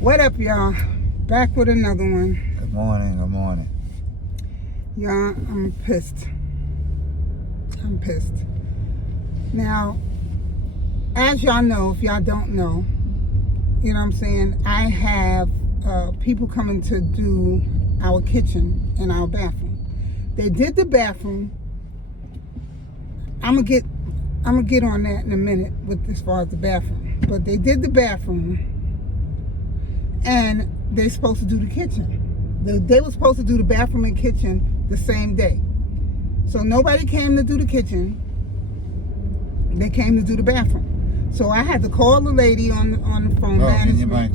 What up, y'all? Back with another one. Good morning, good morning. Y'all, I'm pissed. Now, as y'all know, if y'all don't know, you know what I'm saying, I have people coming to do our kitchen and our bathroom. They did the bathroom. I'm gonna get on that in a minute with as far as the bathroom. But they did the bathroom, and they're supposed to do the kitchen. They were supposed to do the bathroom and kitchen the same day. So nobody came to do the kitchen. They came to do the bathroom. So I had to call the lady on the phone, management.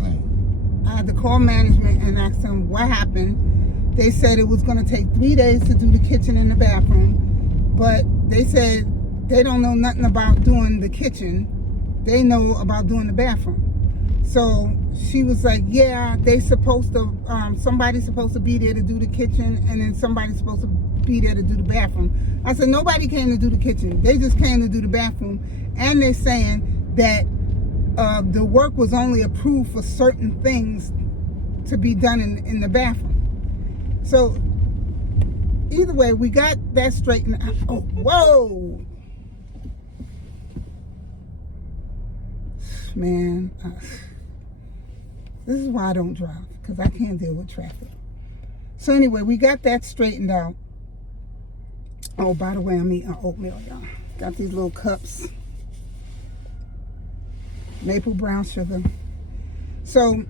I had to call management and ask them what happened. They said it was going to take 3 days to do the kitchen and the bathroom, but they said they don't know nothing about doing the kitchen. They know about doing the bathroom. So she was like, yeah, somebody's supposed to be there to do the kitchen, and then somebody's supposed to be there to do the bathroom. I said, nobody came to do the kitchen. They just came to do the bathroom. And they're saying that the work was only approved for certain things to be done in the bathroom. So either way, we got that straightened out. Oh, whoa. Man, this is why I don't drive, because I can't deal with traffic. So anyway, we got that straightened out. Oh, by the way, I'm eating oatmeal, y'all. Got these little cups. Maple brown sugar. So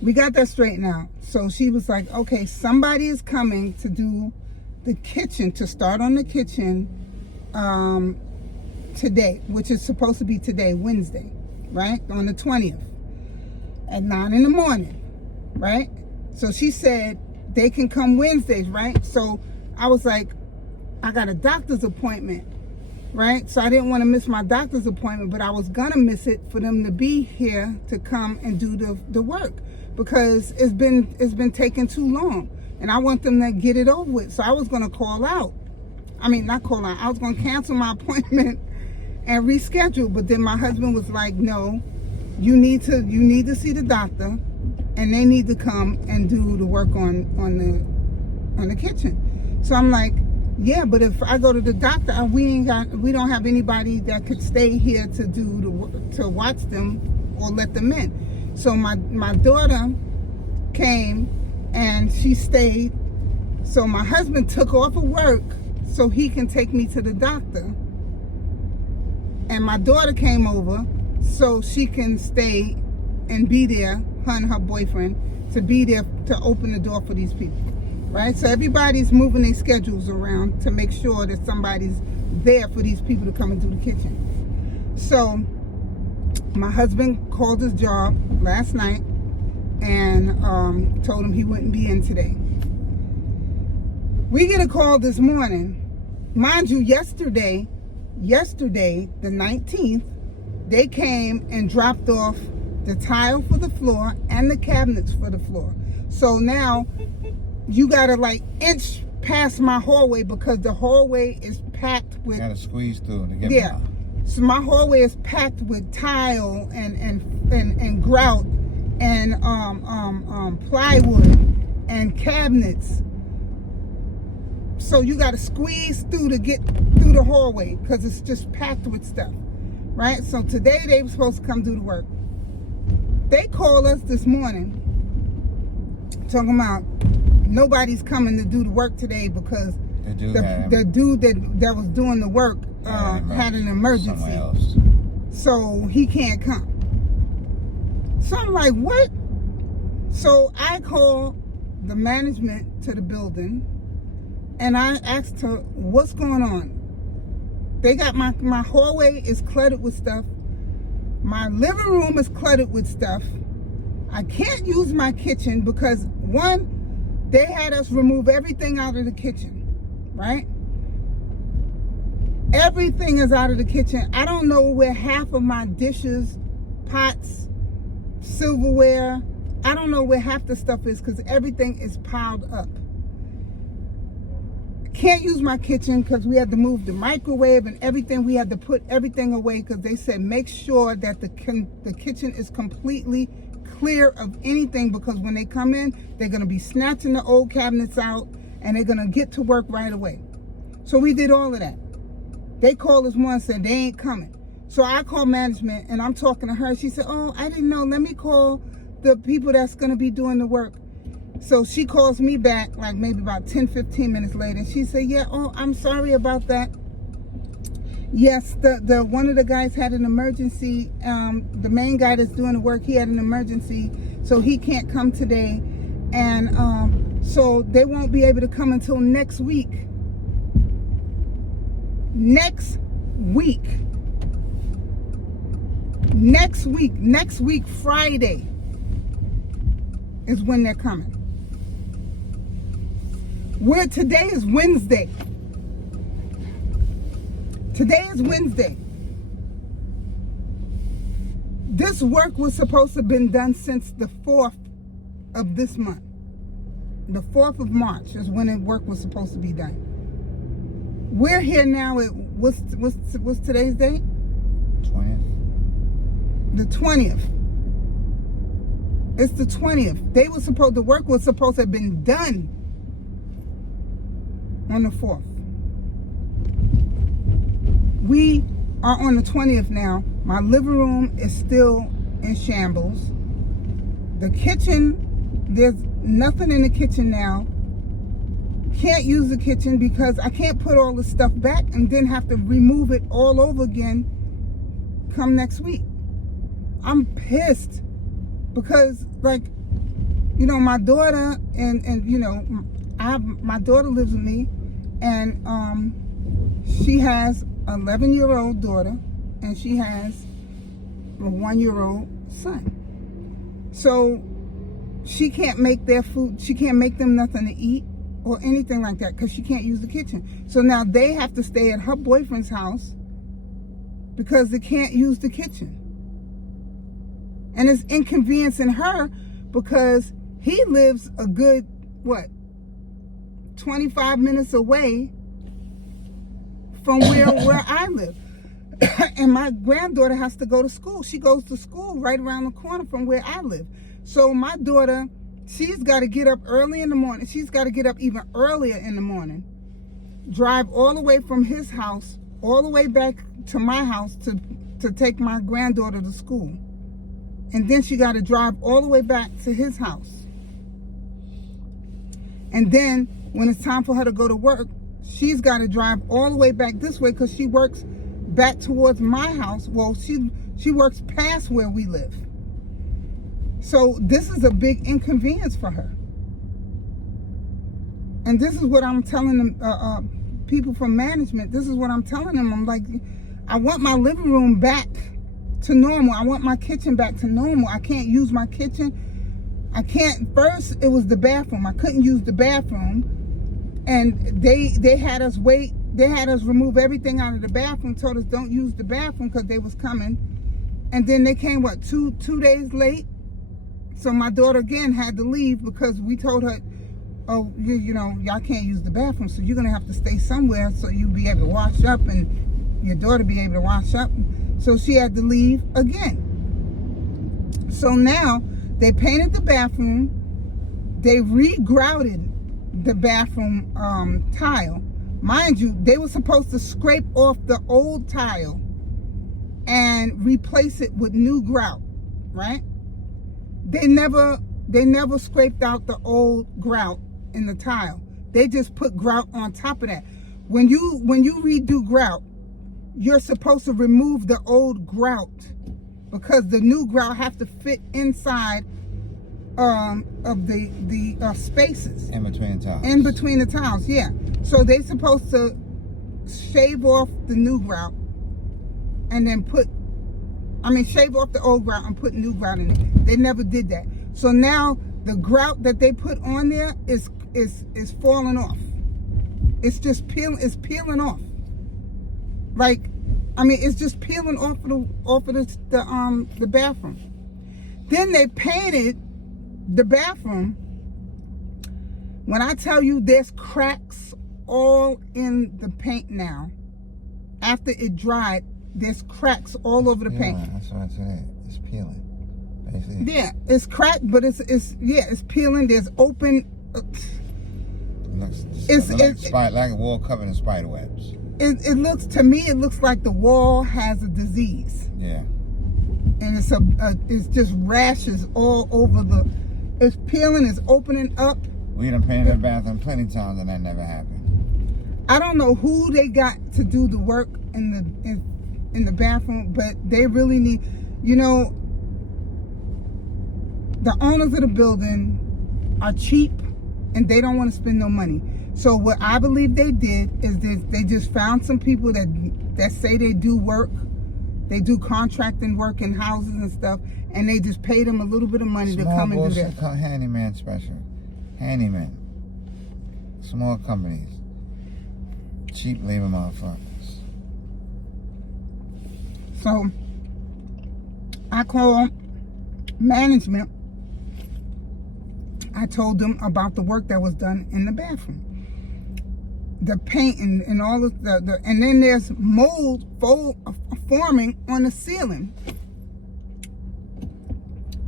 we got that straightened out. So she was like, okay, somebody is coming to do the kitchen, to start on the kitchen today, which is supposed to be today, Wednesday, right? On the 20th at 9 in the morning, right? So she said they can come Wednesdays, right? So I was like, I got a doctor's appointment, right? So I didn't want to miss my doctor's appointment, but I was gonna miss it for them to be here to come and do the work, because it's been taking too long, and I want them to get it over with. So I was gonna call out. I mean, not call out. I was gonna cancel my appointment and reschedule, but then my husband was like, no, you need to see the doctor, and they need to come and do the work on the kitchen. So I'm like, yeah, but if I go to the doctor, we don't have anybody that could stay here to watch them or let them in. So my daughter came and she stayed. So my husband took off of work so he can take me to the doctor. And my daughter came over so she can stay and be there, her and her boyfriend, to be there to open the door for these people, right? So everybody's moving their schedules around to make sure that somebody's there for these people to come and do the kitchen. So my husband called his job last night and told him he wouldn't be in today. We get a call this morning. Mind you, yesterday, the 19th, they came and dropped off the tile for the floor and the cabinets for the floor. So now you gotta like inch past my hallway, because the hallway is packed with. Gotta squeeze through to get Yeah. So my hallway is packed with tile and grout and plywood and cabinets. So you got to squeeze through to get through the hallway, because it's just packed with stuff, right? So today they were supposed to come do the work. They called us this morning talking about nobody's coming to do the work today because the dude that was doing the work had an emergency. So he can't come. So I'm like, what? So I called the management to the building and I asked her, what's going on? They got my hallway is cluttered with stuff. My living room is cluttered with stuff. I can't use my kitchen because, one, they had us remove everything out of the kitchen, right? Everything is out of the kitchen. I don't know where half of my dishes, pots, silverware, I don't know where half the stuff is, because everything is piled up. can't use my kitchen because we had to move the microwave and everything. We had to put everything away because they said make sure that the kitchen is completely clear of anything, because when they come in, they're going to be snatching the old cabinets out and they're going to get to work right away. So we did all of that. They called us once and said they ain't coming. So I called management and I'm talking to her. She said, oh, I didn't know. Let me call the people that's going to be doing the work. So she calls me back like maybe about 10, 15 minutes later. And she said, yeah, oh, I'm sorry about that. Yes, the one of the guys had an emergency. The main guy that's doing the work, he had an emergency. So he can't come today. And so they won't be able to come until next week. Next week, Friday is when they're coming. Today is Wednesday. Today is Wednesday. This work was supposed to have been done since the 4th of this month. The 4th of March is when the work was supposed to be done. We're here now at, what's today's date? 20th. The 20th. It's the 20th. The work was supposed to have been done on the 4th. We are on the 20th now. My living room is still in shambles. The kitchen, there's nothing in the kitchen now. Can't use the kitchen because I can't put all the stuff back and then have to remove it all over again come next week. I'm pissed because, like, you know, my daughter and you know, my daughter lives with me, and she has an 11-year-old daughter and she has a 1-year-old son. So she can't make their food, she can't make them nothing to eat or anything like that because she can't use the kitchen. So now they have to stay at her boyfriend's house because they can't use the kitchen. And it's inconveniencing her because he lives a good, 25 minutes away from where I live. And my granddaughter has to go to school. She goes to school right around the corner from where I live. So my daughter, she's got to get up early in the morning. She's got to get up even earlier in the morning, drive all the way from his house, all the way back to my house to take my granddaughter to school. And then she got to drive all the way back to his house. And then when it's time for her to go to work, she's got to drive all the way back this way because she works back towards my house. Well, she works past where we live. So this is a big inconvenience for her. And this is what I'm telling them, people from management. This is what I'm telling them. I'm like, I want my living room back to normal. I want my kitchen back to normal. I can't use my kitchen. I can't. First, it was the bathroom. I couldn't use the bathroom. And they had us wait. They had us remove everything out of the bathroom, told us don't use the bathroom because they was coming. And then they came, two days late? So my daughter again had to leave because we told her, oh, you know, y'all can't use the bathroom, so you're going to have to stay somewhere so you'll be able to wash up and your daughter be able to wash up. So she had to leave again. So now they painted the bathroom. They re-grouted the bathroom tile. Mind you, they were supposed to scrape off the old tile and replace it with new grout, right? They never scraped out the old grout in the tile. They just put grout on top of that. When you redo grout, you're supposed to remove the old grout because the new grout have to fit inside of the spaces In between the tiles. in between the tiles. Yeah, so they supposed to shave off the new grout and then shave off the old grout and put new grout in it. They never did that. So now the grout that they put on there is falling off. It's just peeling off. Like, it's just peeling off of the bathroom. Then they painted the bathroom. When I tell you there's cracks all in the paint now. After it dried, there's cracks all over the paint. That's what I said. It's peeling. Basically. Yeah, it's cracked, but it's peeling. There's open. It's like a wall covered in spider webs. It looks, to me, it looks like the wall has a disease. Yeah. And it's just rashes all over it's peeling, it's opening up. We done painted the bathroom plenty of times and that never happened. I don't know who they got to do the work in the bathroom, but they really need, the owners of the building are cheap and they don't want to spend no money. So what I believe they did is they just found some people that say they do work. They do contracting work in houses and stuff, and they just paid them a little bit of money to come and do that. Called handyman special. Handyman. Small companies. Cheap labor motherfuckers. So I called management. I told them about the work that was done in the bathroom. The paint and all of and then there's mold forming on the ceiling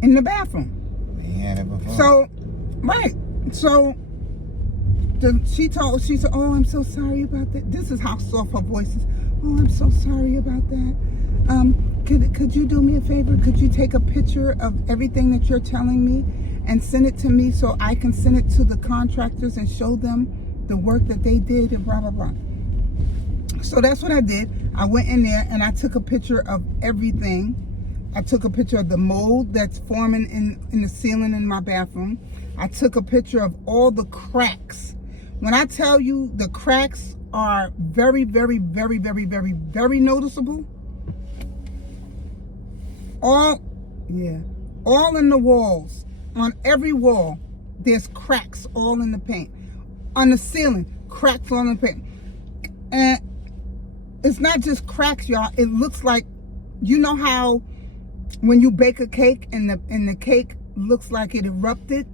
in the bathroom. We had it before. So, right. So she said, "Oh, I'm so sorry about that." This is how soft her voice is. "Oh, I'm so sorry about that. Could you do me a favor? Could you take a picture of everything that you're telling me and send it to me so I can send it to the contractors and show them the work that they did and blah, blah, blah." So that's what I did. I went in there and I took a picture of everything. I took a picture of the mold that's forming in the ceiling in my bathroom. I took a picture of all the cracks. When I tell you the cracks are very, very, very, very, very, very noticeable. All in the walls. On every wall, there's cracks all in the paint. On the ceiling, cracks all in the paint. And it's not just cracks, y'all. It looks like, you know how when you bake a cake and the cake looks like it erupted?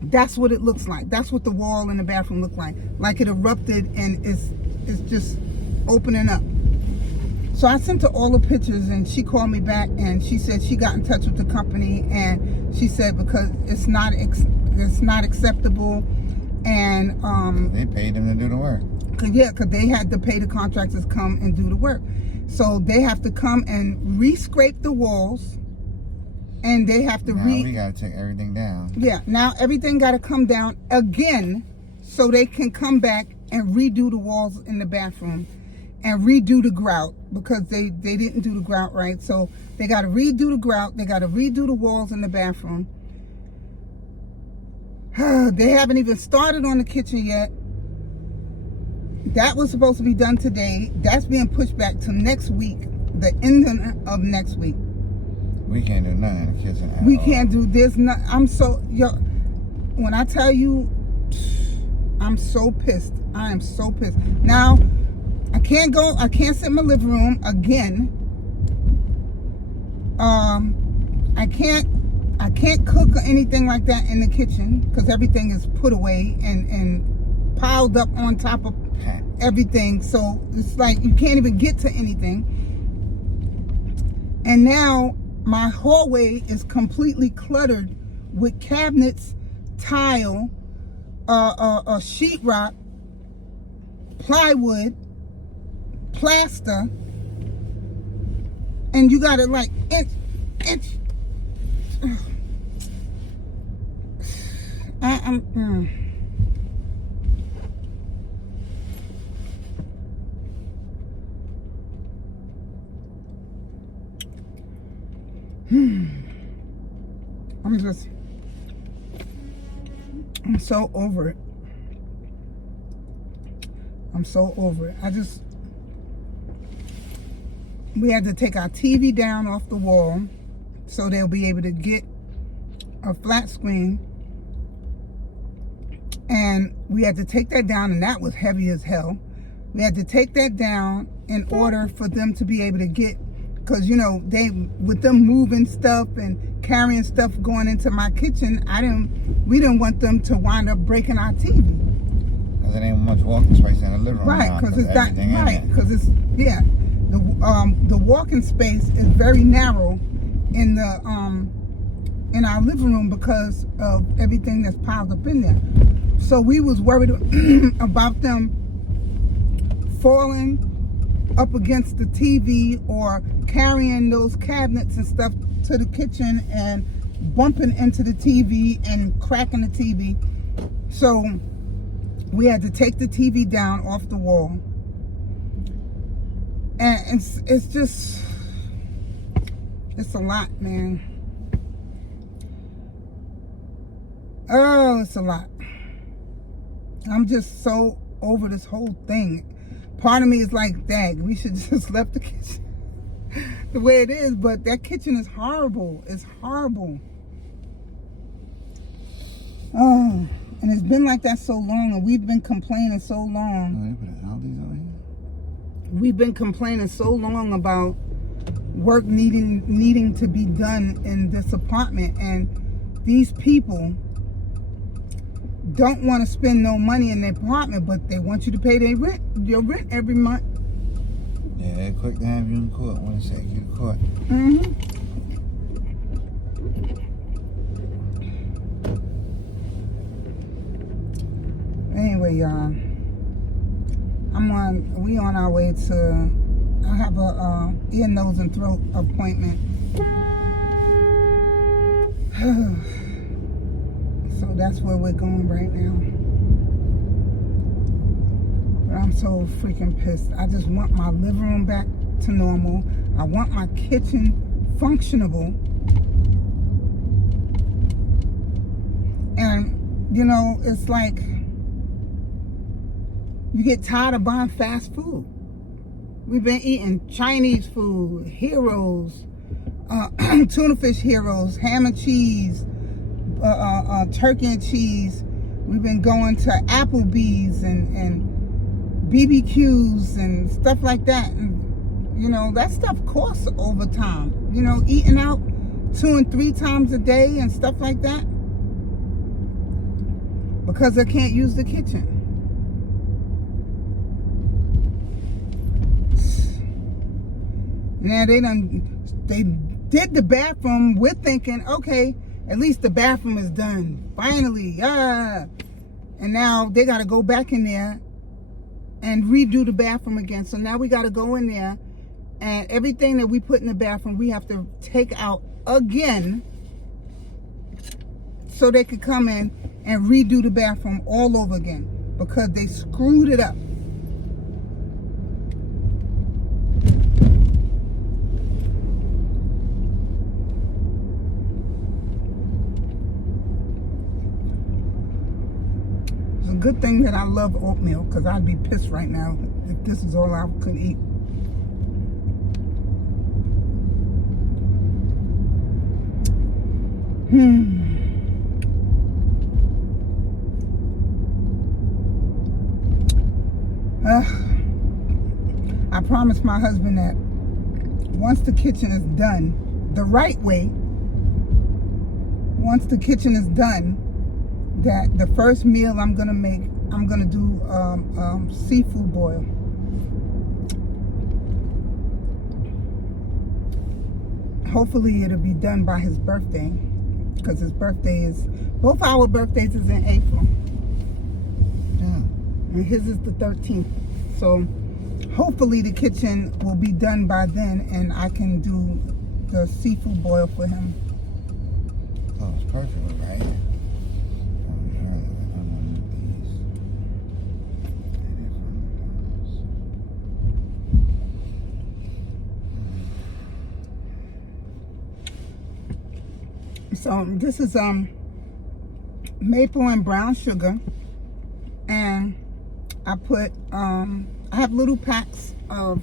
That's what it looks like. That's what the wall in the bathroom looked like. Like it erupted and it's just opening up. So I sent her all the pictures and she called me back and she said she got in touch with the company and she said because it's not acceptable. And they paid them to do the work. Because they had to pay the contractors to come and do the work. So they have to come and re-scrape the walls, and they have to we gotta take everything down. Yeah, now everything gotta come down again, so they can come back and redo the walls in the bathroom, and redo the grout because they didn't do the grout right. So they gotta redo the grout. They gotta redo the walls in the bathroom. They haven't even started on the kitchen yet. That was supposed to be done today. That's being pushed back to next week, the end of next week. We can't do nothing in the kitchen at all. We can't do this. When I tell you, I'm so pissed. I am so pissed. Now, I can't sit in my living room again. I can't cook or anything like that in the kitchen because everything is put away and piled up on top of everything. So it's like you can't even get to anything. And now my hallway is completely cluttered with cabinets, tile, sheetrock, plywood, plaster, and you got it like inch. I'm so over it. I'm so over it. We had to take our TV down off the wall so they'll be able to get a flat screen. And we had to take that down, and that was heavy as hell. We had to take that down in order for them to be able to get, because with them moving stuff and carrying stuff going into my kitchen, we didn't want them to wind up breaking our TV. Because there ain't much walking space in the living room Right, now, because it's that. everything in Right, there. because it's the walking space is very narrow in the in our living room because of everything that's piled up in there. So we was worried about them falling up against the TV or carrying those cabinets and stuff to the kitchen and bumping into the TV and cracking the TV. So we had to take the TV down off the wall. And it's just, it's a lot, man. Oh, it's a lot. I'm just so over this whole thing. Part of me is like, dang, we should just left the kitchen the way it is, but that kitchen is horrible. It's horrible. Oh, and it's been like that so long, and we've been complaining so long. Oh, they put Aldi's over here? We've been complaining so long about work needing to be done in this apartment, and these people don't want to spend no money in their apartment, but they want you to pay your rent every month. Yeah, they're quick to have you in court when they take you to court. Anyway, y'all, we on our way to, I have a ear, nose, and throat appointment. So that's where we're going right now. But I'm so freaking pissed. I just want my living room back to normal. I want my kitchen functionable. And, you know, it's like you get tired of buying fast food. We've been eating Chinese food, Heroes, tuna fish Heroes, ham and cheese, turkey and cheese. We've been going to Applebee's and BBQs and stuff like that. And, you know, that stuff costs over time. You know, eating out 2 and 3 times a day and stuff like that. Because they can't use the kitchen. Now they did the bathroom. We're thinking, okay, at least the bathroom is done. Finally, And now they got to go back in there and redo the bathroom again. So now we got to go in there, and everything that we put in the bathroom, we have to take out again so they could come in and redo the bathroom all over again because they screwed it up. It's a good thing that I love oatmeal, because I'd be pissed right now if this is all I could eat. I promised my husband that once the kitchen is done the right way, once the kitchen is done, that the first meal I'm gonna make, I'm gonna do seafood boil. Hopefully it'll be done by his birthday, because his birthday is, both our birthdays is in April. And his is the 13th. So hopefully the kitchen will be done by then, and I can do the seafood boil for him. Oh, it's perfect, right? So this is maple and brown sugar, and I put I have little packs of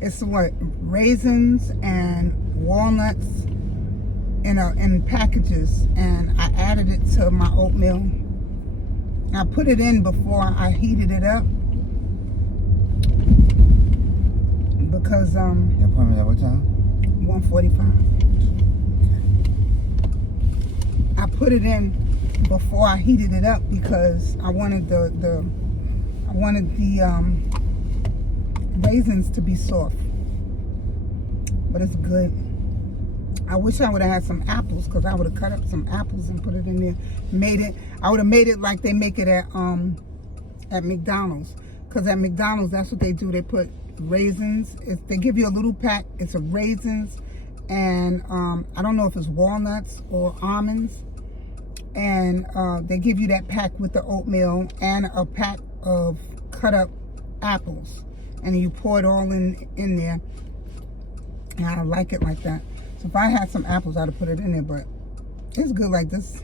it's what, raisins and walnuts in packages, and I added it to my oatmeal. I put it in before I heated it up because Your appointment at what time? 1:45. I put it in before I heated it up because I wanted the raisins to be soft. But it's good. I wish I would have had some apples, because I would have cut up some apples and put it in there. I would have made it like they make it at McDonald's. Because at McDonald's, that's what they do. They put raisins. They give you a little pack. It's of raisins. And I don't know if it's walnuts or almonds. And they give you that pack with the oatmeal and a pack of cut up apples. And you pour it all in there. And I like it like that. So if I had some apples, I'd have put it in there. But it's good like this.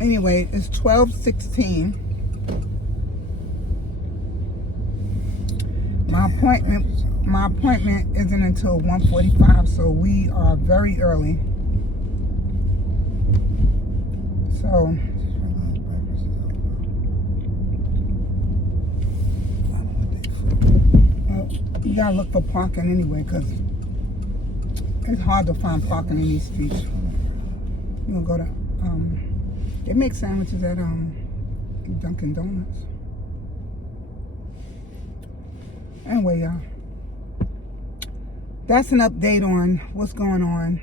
Anyway, it's 12:16. My appointment isn't until 1:45, so we are very early. So you gotta look for parking anyway, because it's hard to find parking in these streets. You gonna go to they make sandwiches at Dunkin' Donuts. Anyway, y'all, that's an update on what's going on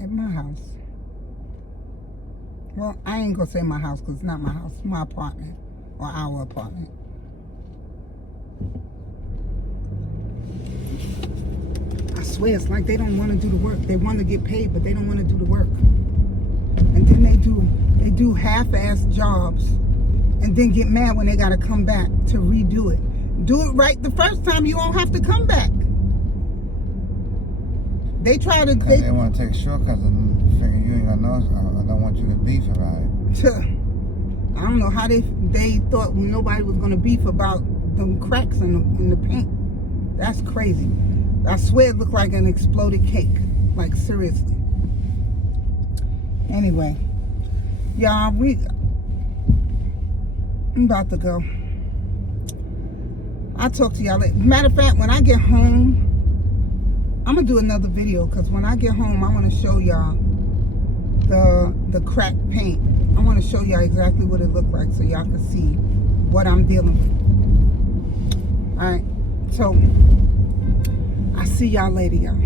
at my house. Well, I ain't gonna say my house, because it's not my house. It's my apartment, or our apartment. I swear, it's like they don't want to do the work. They want to get paid, but they don't want to do the work. And then they do half-ass jobs, and then get mad when they got to come back to redo it. Do it right the first time. You won't have to come back. They try to. They want to take shortcuts and figure you ain't gonna know. I don't want you to beef about it. I don't know how they thought nobody was gonna beef about them cracks in the paint. That's crazy. I swear it looked like an exploded cake. Like, seriously. Anyway, y'all, I'm about to go. I'll talk to y'all later. Matter of fact, when I get home, I'm gonna do another video, because when I get home, I want to show y'all the cracked paint. I want to show y'all exactly what it looked like, so y'all can see what I'm dealing with. All right, so I'll see y'all later, y'all.